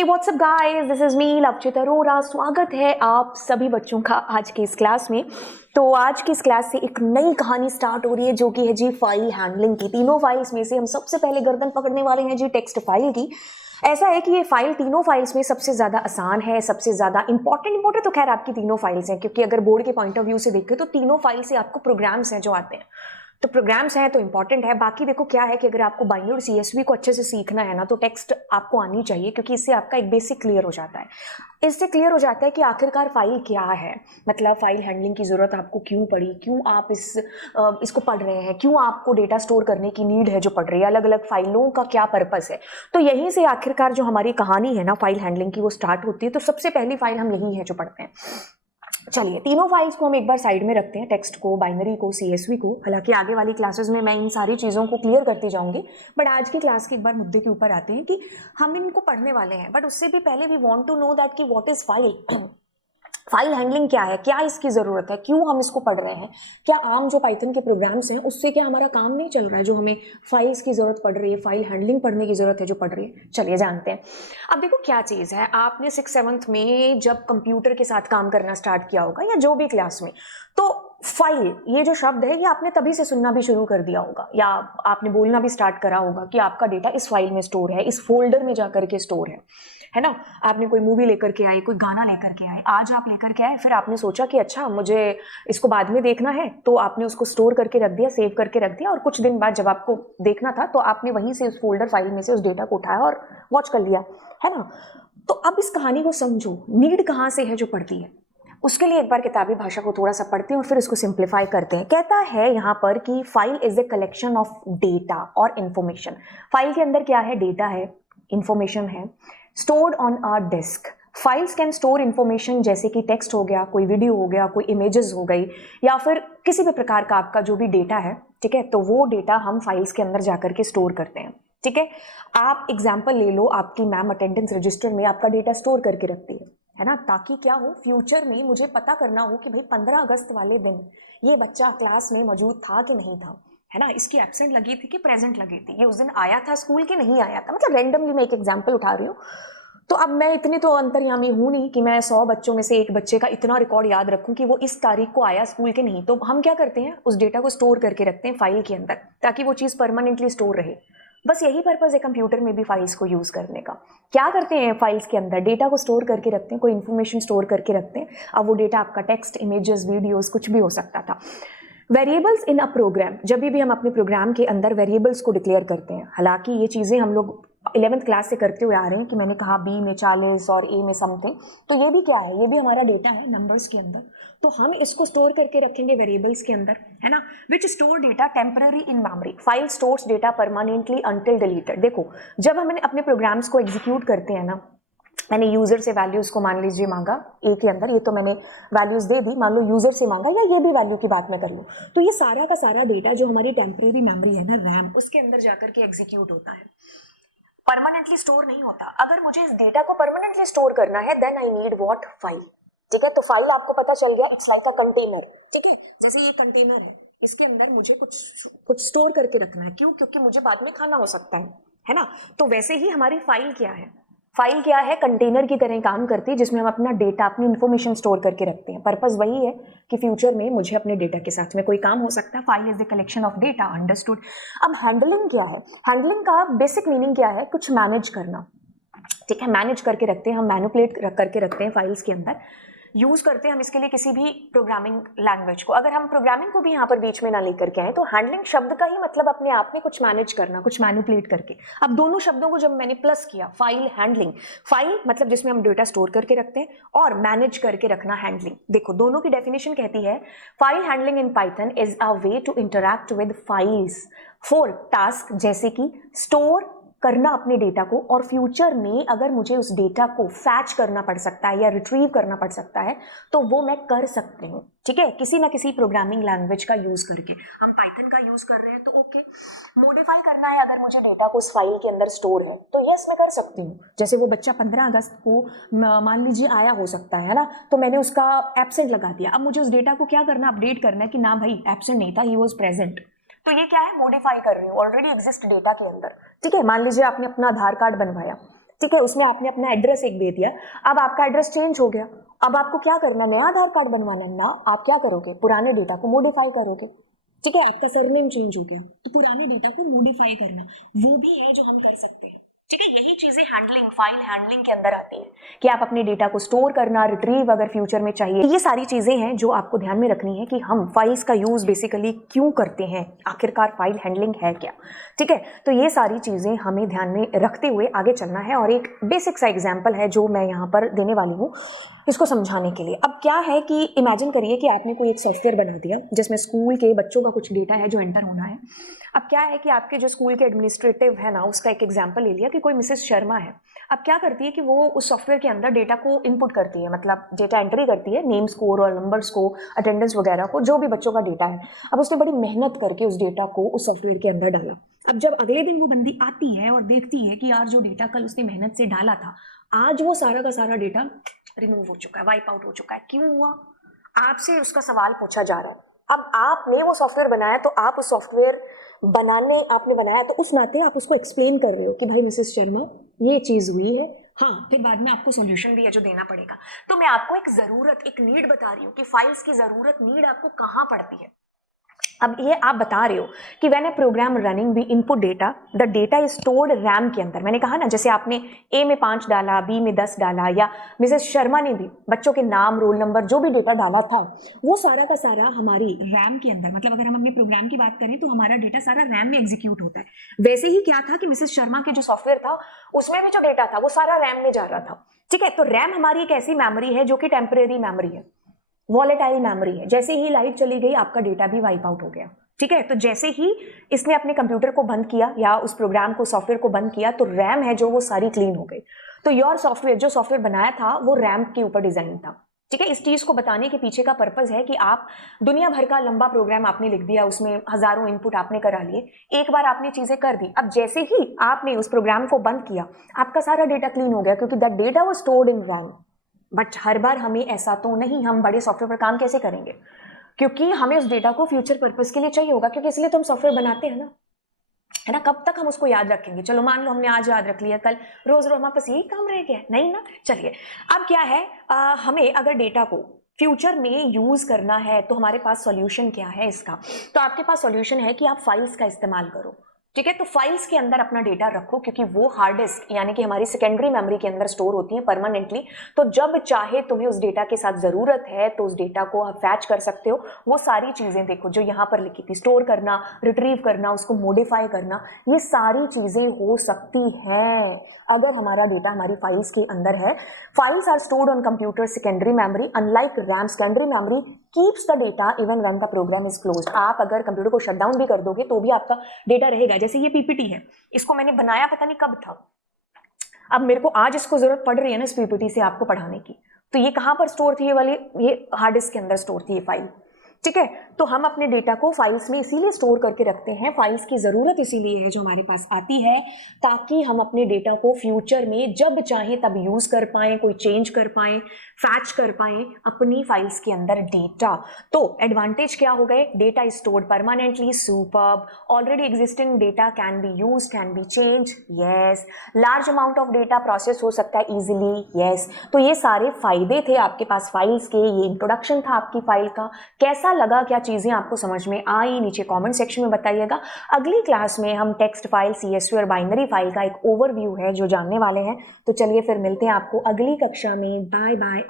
Hey what's up guys, this is me Lovchit Arora. स्वागत है आप सभी बच्चों का आज की इस क्लास में। तो आज की इस क्लास से एक नई कहानी स्टार्ट हो रही है जो कि है जी फाइल हैंडलिंग की। तीनों फाइल्स में से हम सबसे पहले गर्दन पकड़ने वाले हैं जी टेक्स्ट फाइल की। ऐसा है कि ये फाइल तीनों फाइल्स में सबसे ज्यादा आसान है, सबसे ज्यादा इंपॉर्टेंट तो खैर आपकी तीनों फाइल्स हैं, क्योंकि अगर बोर्ड के पॉइंट ऑफ व्यू से देखें तो तीनों फाइल से आपको प्रोग्राम्स हैं जो आते हैं। तो प्रोग्राम्स हैं तो इंपॉर्टेंट है। बाकी देखो क्या है कि अगर आपको बाइनरी और सीएसवी को अच्छे से सीखना है ना तो टेक्स्ट आपको आनी चाहिए, क्योंकि इससे आपका एक बेसिक क्लियर हो जाता है। इससे क्लियर हो जाता है कि आखिरकार फाइल क्या है, मतलब फाइल हैंडलिंग की जरूरत आपको क्यों पड़ी, क्यों आप इसको पढ़ रहे हैं, क्यों आपको डेटा स्टोर करने की नीड है जो पढ़ रही है, अलग अलग फाइलों का क्या पर्पस है। तो यहीं से आखिरकार जो हमारी कहानी है ना फाइल हैंडलिंग की वो स्टार्ट होती है। तो सबसे पहली फाइल हम यही है जो पढ़ते हैं। चलिए तीनों फाइल्स को हम एक बार साइड में रखते हैं, टेक्स्ट को, बाइनरी को, सीएसवी को। हालांकि आगे वाली क्लासेस में मैं इन सारी चीज़ों को क्लियर करती जाऊंगी, बट आज की क्लास के एक बार मुद्दे के ऊपर आते हैं कि हम इनको पढ़ने वाले हैं। बट उससे भी पहले we want to know that कि what is file, file handling क्या है, क्या इसकी जरूरत है, क्यों हम इसको पढ़ रहे हैं। क्या आम जो पाइथन के प्रोग्राम्स हैं उससे क्या हमारा काम नहीं चल रहा है, जो हमें फाइल्स की जरूरत पड़ रही है, फाइल हैंडलिंग पढ़ने की जरूरत है जो पढ़ रही है। चलिए जानते हैं। अब देखो क्या चीज है, आपने 6th-7th में जब कंप्यूटर के साथ काम करना स्टार्ट किया होगा या जो भी क्लास में, तो फाइल ये जो शब्द है ये आपने तभी से सुनना भी शुरू कर दिया होगा, या आपने बोलना भी स्टार्ट करा होगा कि आपका डेटा इस फाइल में स्टोर है, इस फोल्डर में जाकर के स्टोर है ना। आपने कोई मूवी लेकर के आए, कोई गाना लेकर के आए, आज आप लेकर के आए, फिर आपने सोचा कि अच्छा मुझे इसको बाद में देखना है, तो आपने उसको स्टोर करके रख दिया, सेव करके रख दिया, और कुछ दिन बाद जब आपको देखना था तो आपने वहीं से उस फोल्डर फाइल में से उस डेटा को उठाया और वॉच कर लिया, है ना। तो अब इस कहानी को समझो, नीड कहाँ से है जो पढ़ती है। उसके लिए एक बार किताबी भाषा को थोड़ा सा पढ़ते हैं और फिर उसको सिंप्लीफाई करते हैं। कहता है यहाँ पर कि file is a collection of data और इंफॉर्मेशन। फाइल के अंदर क्या है, डेटा है, इंफॉर्मेशन है, stored on a disk. Files can store information जैसे कि टेक्स्ट हो गया, कोई वीडियो हो गया, कोई इमेजेस हो गई, या फिर किसी भी प्रकार का आपका जो भी डेटा है, ठीक है, तो वो डेटा हम फाइल्स के अंदर जाकर के स्टोर करते हैं। ठीक है, आप एग्जाम्पल ले लो, आपकी मैम अटेंडेंस रजिस्टर में आपका डेटा स्टोर करके रखती है ना, ताकि क्या हो, फ्यूचर में मुझे पता करना हो कि भाई 15 अगस्त वाले दिन ये बच्चा क्लास में मौजूद था कि नहीं था, है ना, इसकी एब्सेंट लगी थी कि प्रेजेंट लगी थी, ये उस दिन आया था स्कूल कि नहीं आया था। मतलब रैंडमली मैं एक एग्जाम्पल उठा रही हूँ। तो अब मैं इतनी तो अंतर्यामी हूं नहीं कि मैं 100 बच्चों में से एक बच्चे का इतना रिकॉर्ड याद रखूं कि वो इस तारीख को आया स्कूल के नहीं। तो हम क्या करते हैं, उस डेटा को स्टोर करके रखते हैं फाइल के अंदर, ताकि वो चीज परमानेंटली स्टोर रहे। बस यही पर्पज है कंप्यूटर में भी फाइल्स को यूज करने का। क्या करते हैं, फाइल्स के अंदर डेटा को स्टोर करके रखते हैं, कोई इन्फॉर्मेशन स्टोर करके रखते हैं। अब वो डेटा आपका टेक्स्ट, इमेजेस, वीडियोस कुछ भी हो सकता था। वेरिएबल्स इन अ प्रोग्राम, जब भी हम अपने प्रोग्राम के अंदर वेरिएबल्स को डिक्लेयर करते हैं, हालांकि ये चीज़ें हम लोग 11th क्लास से करते हुए आ रहे हैं कि मैंने कहा बी में 40 और ए में समथिंग, तो ये भी क्या है, ये भी हमारा डेटा है नंबर्स के अंदर। तो हम इसको स्टोर करके रखेंगे वेरिएबल्स के अंदर, है ना। विच store data temporary in memory, file stores data permanently until deleted. देखो जब हम अपने प्रोग्राम्स को एग्जीक्यूट करते हैं ना, मैंने यूजर से वैल्यूज को मान लीजिए मांगा ए के अंदर, ये तो मैंने वैल्यूज दे दी, मान लो यूजर से मांगा, या ये भी वैल्यू की बात मैं कर लूँ, तो ये सारा का सारा डेटा जो हमारी टेम्परेरी मेमोरी है ना, रैम, उसके अंदर जाकर के एग्जीक्यूट होता है, परमानेंटली स्टोर नहीं होता। अगर मुझे इस डेटा को परमानेंटली स्टोर करना है then I need what, file. ठीक है, तो फाइल आपको पता चल गया, इट्स लाइक अ कंटेनर। ठीक है, जैसे ये कंटेनर है, इसके अंदर मुझे कुछ स्टोर करके रखना है, क्यों, क्योंकि मुझे बाद में खाना हो सकता है ना। तो वैसे ही हमारी फाइल क्या है, फाइल क्या है, कंटेनर की तरह काम करती है, जिसमें हम अपना डेटा, अपनी इंफॉर्मेशन स्टोर करके रखते हैं। पर्पस वही है कि फ्यूचर में मुझे अपने डेटा के साथ में कोई काम हो सकता है। File is the collection of data, understood. अब हैंडलिंग क्या है, हैंडलिंग का बेसिक मीनिंग क्या है, कुछ मैनेज करना। ठीक है, मैनेज करके रखते हैं हम, मैनिपुलेट करके रखते हैं फाइल्स के अंदर। यूज करते हैं हम इसके लिए किसी भी प्रोग्रामिंग लैंग्वेज को। अगर हम प्रोग्रामिंग को भी यहाँ पर बीच में ना लेकर के आए, तो हैंडलिंग शब्द का ही मतलब अपने आप में कुछ मैनेज करना, कुछ मैनिपुलेट करके। अब दोनों शब्दों को जब मैंने प्लस किया, फाइल हैंडलिंग, फाइल मतलब जिसमें हम डेटा स्टोर करके रखते हैं, और मैनेज करके रखना हैंडलिंग। देखो दोनों की डेफिनेशन कहती है, file handling in Python is a way to interact with files for task, जैसे कि स्टोर करना अपने डेटा को, और फ्यूचर में अगर मुझे उस डेटा को फैच करना पड़ सकता है या रिट्रीव करना पड़ सकता है तो वो मैं कर सकती हूँ। ठीक है, किसी ना किसी प्रोग्रामिंग लैंग्वेज का यूज करके। हम पाइथन का यूज कर रहे हैं तो ओके, मॉडिफाई करना है अगर मुझे डेटा को उस फाइल के अंदर स्टोर है तो यस मैं कर सकती हूँ। जैसे वो बच्चा 15 अगस्त को मान लीजिए आया हो सकता है ना, तो मैंने उसका एब्सेंट लगा दिया। अब मुझे उस डेटा को क्या करना, अपडेट करना है कि ना भाई एब्सेंट नहीं था, ही वॉज प्रेजेंट। तो ये क्या है, मॉडिफाई कर रही हूँ ऑलरेडी एग्जिस्ट डेटा के अंदर। ठीक है, मान लीजिए आपने अपना आधार कार्ड बनवाया, ठीक है, उसमें आपने अपना एड्रेस एक दे दिया, अब आपका एड्रेस चेंज हो गया, अब आपको क्या करना, नया आधार कार्ड बनवाना ना, आप क्या करोगे, पुराने डेटा को मॉडिफाई करोगे। ठीक है, आपका सरनेम चेंज हो गया तो पुराने डेटा को मॉडिफाई करना, वो भी है जो हम कर सकते हैं। ठीक है, यही चीजें हैंडलिंग, फाइल हैंडलिंग के अंदर आती है कि आप अपने डेटा को स्टोर करना, रिट्रीव अगर फ्यूचर में चाहिए, ये सारी चीजें हैं जो आपको ध्यान में रखनी है कि हम फाइल्स का यूज बेसिकली क्यों करते हैं, आखिरकार फाइल हैंडलिंग है क्या। ठीक है, तो ये सारी चीजें हमें ध्यान में रखते हुए आगे चलना है, और एक बेसिक सा एग्जाम्पल है जो मैं यहाँ पर देने वाली हूँ इसको समझाने के लिए। अब क्या है कि इमेजिन करिए कि आपने कोई एक सॉफ्टवेयर बना दिया जिसमें स्कूल के बच्चों का कुछ डेटा है जो एंटर होना है। अब क्या है कि आपके जो स्कूल के एडमिनिस्ट्रेटिव है ना, उसका एक एग्जांपल ले लिया कि कोई मिसेस शर्मा है। अब क्या करती है कि वो उस सॉफ्टवेयर के अंदर डेटा को इनपुट करती है, मतलब डेटा एंट्री करती है, नेम स्कोर और नंबर्स को, अटेंडेंस वगैरह को, जो भी बच्चों का डेटा है। अब उसने बड़ी मेहनत करके उस डेटा को उस सॉफ्टवेयर के अंदर डाला। अब जब अगले दिन वो बंदी आती है और देखती है कि यार जो डेटा कल उसने मेहनत से डाला था, आज वो सारा का सारा डेटा रिमूव हो चुका है, वाइप आउट हो चुका है। क्यों हुआ? आपसे उसका सवाल पूछा जा रहा है। अब आपने वो सॉफ्टवेयर बनाया, तो आप उस सॉफ्टवेयर आपने बनाया, तो उस नाते आप उसको एक्सप्लेन कर रहे हो कि भाई मिसेस शर्मा ये चीज हुई है। हाँ, फिर बाद में आपको सॉल्यूशन भी है जो देना पड़ेगा। तो मैं आपको एक जरूरत, एक नीड बता रही हूँ कि फाइल्स की जरूरत, नीड आपको कहाँ पड़ती है। अब ये आप बता रहे हो कि when a program running we input data, the data is stored RAM के अंदर। मैंने कहा ना, जैसे आपने ए में 5 डाला, बी में 10 डाला, या मिसेस शर्मा ने भी बच्चों के नाम, रोल नंबर, जो भी डेटा डाला था, वो सारा का सारा हमारी रैम के अंदर, मतलब अगर हम अपने प्रोग्राम की बात करें तो हमारा डेटा सारा रैम में एग्जीक्यूट होता है। वैसे ही क्या था कि मिसेस शर्मा के जो सॉफ्टवेयर था उसमें भी जो डेटा था वो सारा रैम में जा रहा था। ठीक है, तो रैम हमारी एक ऐसी मेमोरी है जो कि टेम्परेरी मेमोरी है, वॉलेटाइल मेमोरी है। जैसे ही लाइट चली गई आपका डेटा भी वाइप आउट हो गया। ठीक है, तो जैसे ही इसने अपने कंप्यूटर को बंद किया या उस प्रोग्राम को, सॉफ्टवेयर को बंद किया, तो रैम है जो वो सारी क्लीन हो गई। तो योर सॉफ्टवेयर, जो सॉफ्टवेयर बनाया था वो रैम के ऊपर डिजाइन था। ठीक है, इस चीज को बताने के पीछे का पर्पज है कि आप दुनिया भर का लंबा प्रोग्राम आपने लिख दिया, उसमें हजारों इनपुट आपने करा लिए, एक बार आपने चीजें कर दी। अब जैसे ही आपने उस प्रोग्राम को बंद किया, आपका सारा डेटा क्लीन हो गया, क्योंकि that data was stored in RAM. But हर बार हमें ऐसा तो नहीं, हम बड़े सॉफ्टवेयर पर काम कैसे करेंगे, क्योंकि हमें उस डेटा को फ्यूचर पर्पस के लिए चाहिए होगा, क्योंकि इसलिए तो हम सॉफ्टवेयर बनाते हैं ना, है ना। कब तक हम उसको याद रखेंगे? चलो मान लो हमने आज याद रख लिया, कल रोज रोज हमारे पास यही काम रह गया, नहीं ना। चलिए, अब क्या है, हमें अगर डेटा को फ्यूचर में यूज करना है तो हमारे पास सॉल्यूशन क्या है इसका। तो आपके पास सॉल्यूशन है कि आप फाइल्स का इस्तेमाल करो। ठीक है, तो फाइल्स के अंदर अपना डेटा रखो, क्योंकि वो हार्ड डिस्क यानी कि हमारी सेकेंडरी मेमोरी के अंदर स्टोर होती है परमानेंटली। तो जब चाहे तुम्हें उस डेटा के साथ जरूरत है तो उस डेटा को आप फैच कर सकते हो। वो सारी चीजें देखो जो यहाँ पर लिखी थी, स्टोर करना, रिट्रीव करना, उसको मॉडिफाई करना, ये सारी चीजें हो सकती हैं अगर हमारा डेटा हमारी फाइल्स के अंदर है। Files are stored on computer secondary memory, unlike RAM secondary memory keeps the data even when the program is closed. आप अगर कंप्यूटर को शट डाउन भी कर दोगे तो भी आपका डेटा रहेगा। जैसे ये पीपीटी है, इसको मैंने बनाया पता नहीं कब था, अब मेरे को आज इसको जरूरत पड़ रही है ना इस पीपीटी से आपको पढ़ाने की, तो ये कहां पर स्टोर थी, ये वाली, ये हार्ड डिस्क के अंदर स्टोर थी ये फाइल। ठीक है, तो हम अपने डेटा को फाइल्स में इसीलिए स्टोर करके रखते हैं, फाइल्स की जरूरत इसीलिए है जो हमारे पास आती है, ताकि हम अपने डेटा को फ्यूचर में जब चाहें तब यूज कर पाएं, कोई चेंज कर पाएं, फैच कर पाएं अपनी फाइल्स के अंदर डेटा। तो एडवांटेज क्या हो गए, data is stored permanently, superb, already existing data can be use, can be change, yes, large amount of data process हो सकता है इजिली, यस। तो ये सारे फायदे थे आपके पास फाइल्स के, ये इंट्रोडक्शन था आपकी फाइल का। कैसा लगा, क्या चीजें आपको समझ में आई, नीचे कमेंट सेक्शन में बताइएगा। अगली क्लास में हम टेक्स्ट फाइल, सीएसवी और बाइनरी फाइल का एक ओवरव्यू है जो जानने वाले हैं। तो चलिए फिर मिलते हैं आपको अगली कक्षा में। Bye bye.